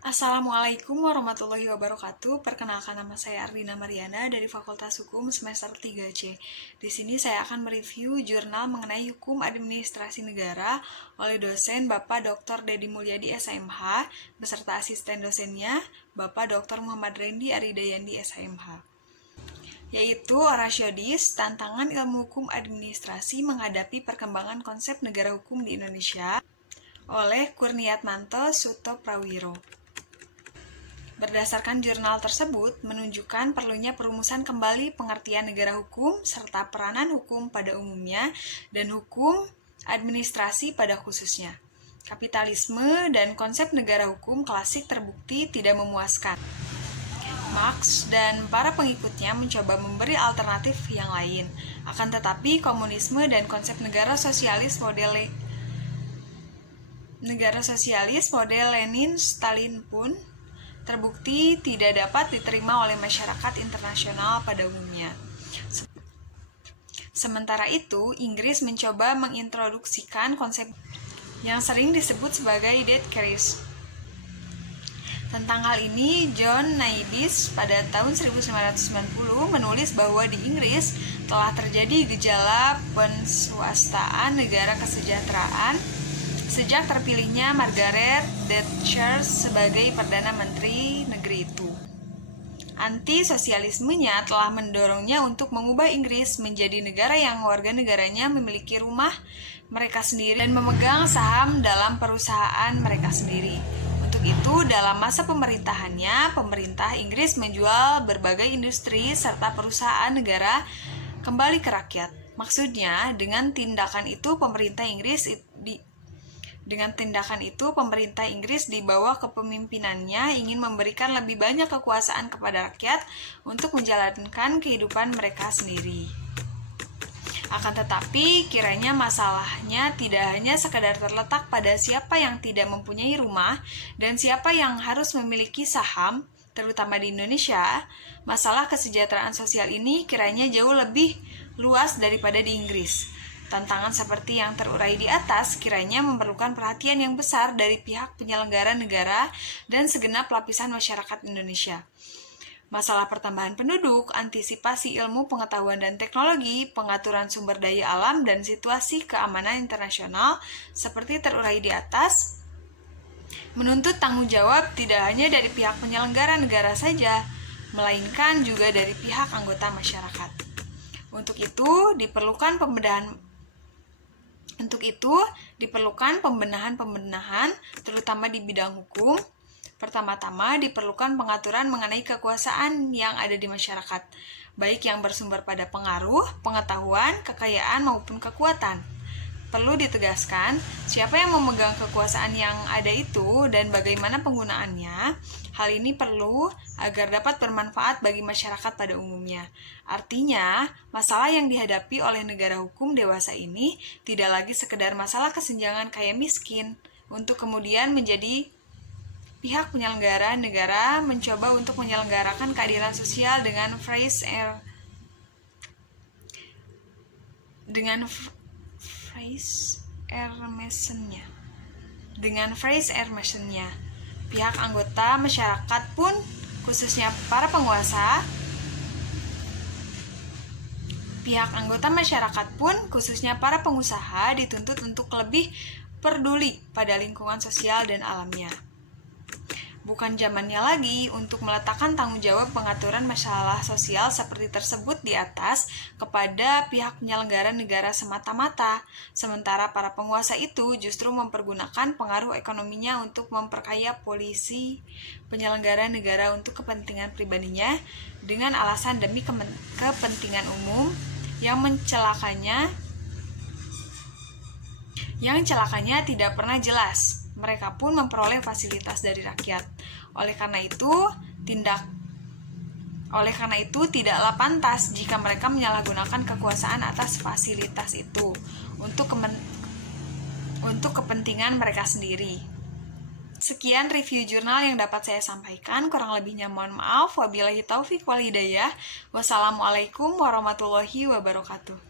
Assalamualaikum warahmatullahi wabarakatuh. Perkenalkan, nama saya Ardina Mariana dari Fakultas Hukum semester 3C. Di sini saya akan mereview jurnal mengenai hukum administrasi negara oleh dosen Bapak Dr. Dedi Mulyadi SMH beserta asisten dosennya Bapak Dr. Muhammad Rendi Aridayandi SMH. Yaitu Oratio Dis, Tantangan Ilmu Hukum Administrasi Menghadapi Perkembangan Konsep Negara Hukum di Indonesia oleh Kurniatmanto Sutoprawiro. Berdasarkan jurnal tersebut, menunjukkan perlunya perumusan kembali pengertian negara hukum serta peranan hukum pada umumnya dan hukum administrasi pada khususnya. Kapitalisme dan konsep negara hukum klasik terbukti tidak memuaskan. Marx dan para pengikutnya mencoba memberi alternatif yang lain. Akan tetapi, komunisme dan konsep negara sosialis model Lenin-Stalin pun terbukti tidak dapat diterima oleh masyarakat internasional pada umumnya. Sementara itu, Inggris mencoba mengintroduksikan konsep yang sering disebut sebagai dead carriage. Tentang hal ini, John Naisbitt pada tahun 1990 menulis bahwa di Inggris telah terjadi gejala penswastaan negara kesejahteraan sejak terpilihnya Margaret Thatcher sebagai Perdana Menteri negeri itu. Anti-sosialismenya telah mendorongnya untuk mengubah Inggris menjadi negara yang warga negaranya memiliki rumah mereka sendiri dan memegang saham dalam perusahaan mereka sendiri. Untuk itu, dalam masa pemerintahannya, pemerintah Inggris menjual berbagai industri serta perusahaan negara kembali ke rakyat. Maksudnya, dengan tindakan itu pemerintah Inggris di bawah kepemimpinannya ingin memberikan lebih banyak kekuasaan kepada rakyat untuk menjalankan kehidupan mereka sendiri. Akan tetapi, kiranya masalahnya tidak hanya sekadar terletak pada siapa yang tidak mempunyai rumah dan siapa yang harus memiliki saham, terutama di Indonesia. Masalah kesejahteraan sosial ini kiranya jauh lebih luas daripada di Inggris. Tantangan seperti yang terurai di atas kiranya memerlukan perhatian yang besar dari pihak penyelenggara negara dan segenap lapisan masyarakat Indonesia. Masalah pertambahan penduduk, antisipasi ilmu pengetahuan dan teknologi, pengaturan sumber daya alam, dan situasi keamanan internasional seperti terurai di atas menuntut tanggung jawab tidak hanya dari pihak penyelenggara negara saja, melainkan juga dari pihak anggota masyarakat. Untuk itu, diperlukan pembenahan terutama di bidang hukum. Pertama-tama diperlukan pengaturan mengenai kekuasaan yang ada di masyarakat, baik yang bersumber pada pengaruh, pengetahuan, kekayaan maupun kekuatan. Perlu ditegaskan, siapa yang memegang kekuasaan yang ada itu dan bagaimana penggunaannya. Hal ini perlu agar dapat bermanfaat bagi masyarakat pada umumnya. Artinya, masalah yang dihadapi oleh negara hukum dewasa ini tidak lagi sekedar masalah kesenjangan kaya miskin, untuk kemudian menjadi pihak penyelenggara negara mencoba untuk menyelenggarakan keadilan sosial dengan phrase Emerson-nya. Pihak anggota masyarakat pun, khususnya para pengusaha dituntut untuk lebih peduli pada lingkungan sosial dan alamnya. Bukan zamannya lagi untuk meletakkan tanggung jawab pengaturan masalah sosial seperti tersebut di atas kepada pihak penyelenggara negara semata-mata, sementara para penguasa itu justru mempergunakan pengaruh ekonominya untuk memperkaya polisi penyelenggara negara untuk kepentingan pribadinya dengan alasan demi kepentingan umum yang celakanya tidak pernah jelas. Mereka pun memperoleh fasilitas dari rakyat. Oleh karena itu tidaklah pantas jika mereka menyalahgunakan kekuasaan atas fasilitas itu untuk kepentingan mereka sendiri. Sekian review jurnal yang dapat saya sampaikan. Kurang lebihnya mohon maaf. Wabillahi taufik wal hidayah. Wassalamualaikum warahmatullahi wabarakatuh.